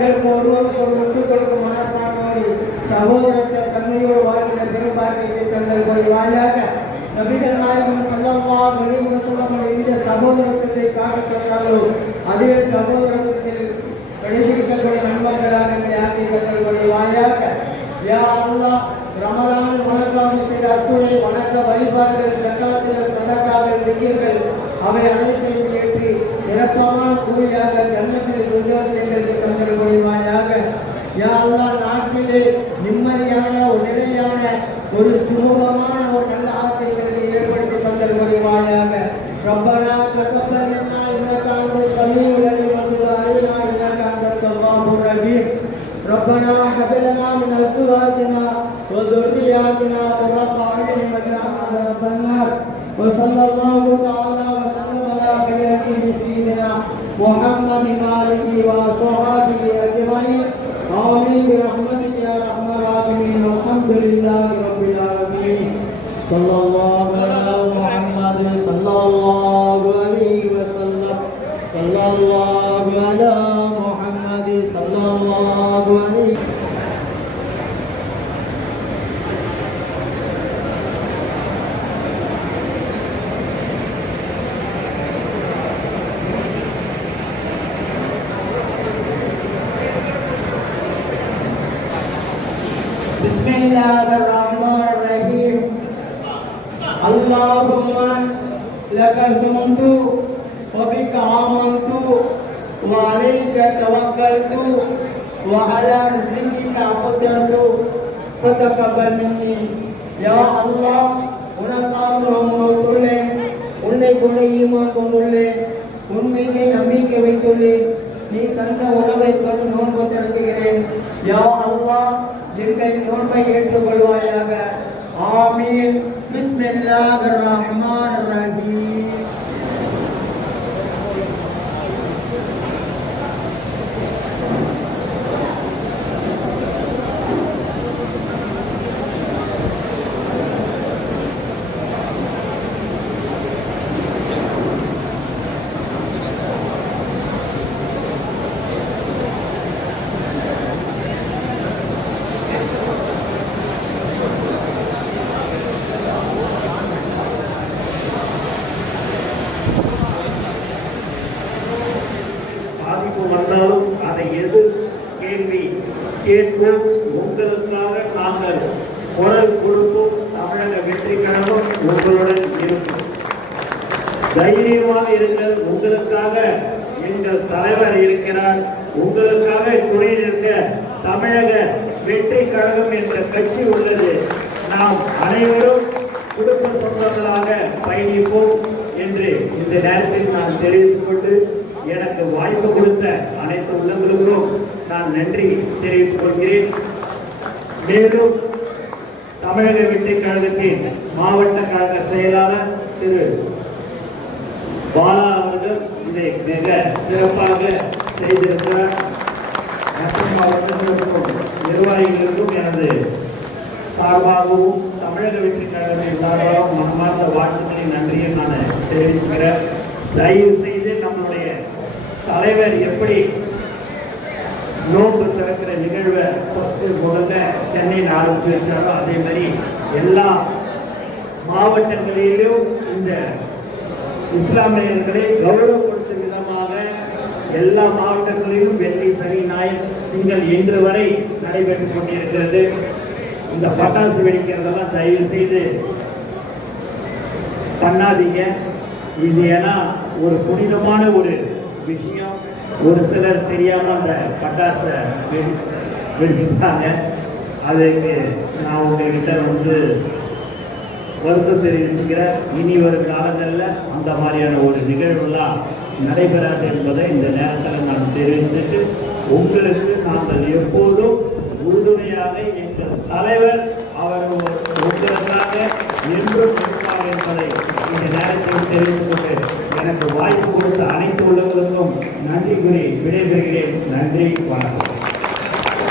இதற்கு ஒருவருக்கு ஒரு விட்டுக் சகோதரத்தை தன்மையோடு வாழ்கிற வாயிலாக நபிகள் நாயகம் இந்த சகோதரத்தை அதே சகோதரத்தில் கடைபிடிக்கக்கூடிய நண்பர்களாக தங்களுடைய யா ரமலானில் செய்த வணக்க வழிபாடுகள் அவை அனைத்தையும் ஏற்றி நிரப்பமான கூலியாக ஜன்னத்தில் உத்தியோகங்களுக்கு ஒரு சுமூகமான ஒரு நல்ல ஆசைகளை ஏற்படுத்தி தங்களுடைய வாயாக ربنا تقبل منا انك انت السميع العليم وتب علينا انك انت التواب الرحيم ربنا هب لنا من ازواجنا وذرياتنا قرة اعين واجعلنا عذاب النار وصلى الله تعالى وسلم على خير سيدنا محمد اله وصحبه اجمعين امين برحمتك صلى الله على محمد صلى الله عليه وسلم. صلى الله على محمد صلى الله عليه بسم الله الرحمن الرحيم اللهم لك سمت وبك آمنت وعليك توكلت وعلى رزقك قدرت فتقبل مني يا الله உனக்காக உன்னோட்டுள்ளேன் உன்னை கொண்டு ஈமான் கொண்டுள்ளேன் உன் மீது நம்பிக்கை வைத்துள்ளேன் நீ தந்த உணவை கொண்டு நோன்பு திறந்துகிறேன் யா அல்லாஹ் எங்கள் நோன்பை ஏற்றுக்கொள்வாயாக ஆமீன் الله الرحمن பாதிப்பு வந்தாலும் அதை எது கேள்வி கேட்டு உங்களுக்காக நாங்கள் குரல் கொடுப்போம். தமிழக வெற்றி கழகம் உங்களுடன் இருக்கும். தைரியமாக இருங்கள். உங்களுக்காக எங்கள் தலைவர் இருக்கிறார். உங்களுக்காக துணை நிற்க தமிழக வெற்றி கழகம் என்ற கட்சி உள்ளது. நாம் அனைவரும் குடும்ப சொந்தங்களாக பயணிப்போம் என்று இந்த நேரத்தில் நான் தெரிவித்துக் கொண்டு எனக்கு வாய்ப்பு கொடுத்த அனைத்து உள்ளங்களுக்கும் நான் நன்றி தெரிவித்துக் கொள்கிறேன். மேலும் தமிழக வெற்றி கழகத்தின் மாவட்ட கழக செயலாளர் திரு பாலா அவர்கள் இதை மிக சிறப்பாக செய்திருக்கிறார். மற்ற மாவட்டங்களுக்கும் நிர்வாகிகளுக்கும் எனது சார்பாகவும் தமிழக வெற்றி கழகத்தின் சார்பாகவும் மனமார்ந்த வாழ்த்துக்களின் நன்றியை நான் தெரிவிச்சுக்கிறேன். தயவு செய்து நம்மளுடைய தலைவர் எப்படி நோன்பு திறக்கிற நிகழ்வை ஃபஸ்ட்டு முதல்ல சென்னையில் ஆரம்பித்து வச்சாரோ அதே மாதிரி எல்லா மாவட்டங்களிலும் இந்த இஸ்லாமியர்களை கௌரவப்படுத்தும் விதமாக எல்லா மாவட்டங்களிலும் வெள்ளி சனி ஞாயிறு திங்கள் இன்று வரை நடைபெற்றுக் கொண்டிருக்கிறது. இந்த பட்டாசு வெடிக்கிறதெல்லாம் தயவு செய்து பண்ணாதீங்க. இது ஏன்னா ஒரு புனிதமான ஒரு விஷயம். ஒரு சிலர் தெரியாமல் அந்த பட்டாசை வெடி வெடிச்சிட்டாங்க. அதுக்கு நான் உங்ககிட்ட வந்து வருத்தம் தெரிவிச்சுக்கிறேன். இனி ஒரு காலங்களில் அந்த மாதிரியான ஒரு நிகழ்வுலாம் நடைபெறாது என்பதை இந்த நேரத்தில் நான் தெரிவித்துட்டு உங்களுக்கு நாங்கள் எப்போதும் உறுதுணையாக எங்கள் தலைவர் அவர் உங்களுக்காக என்றும்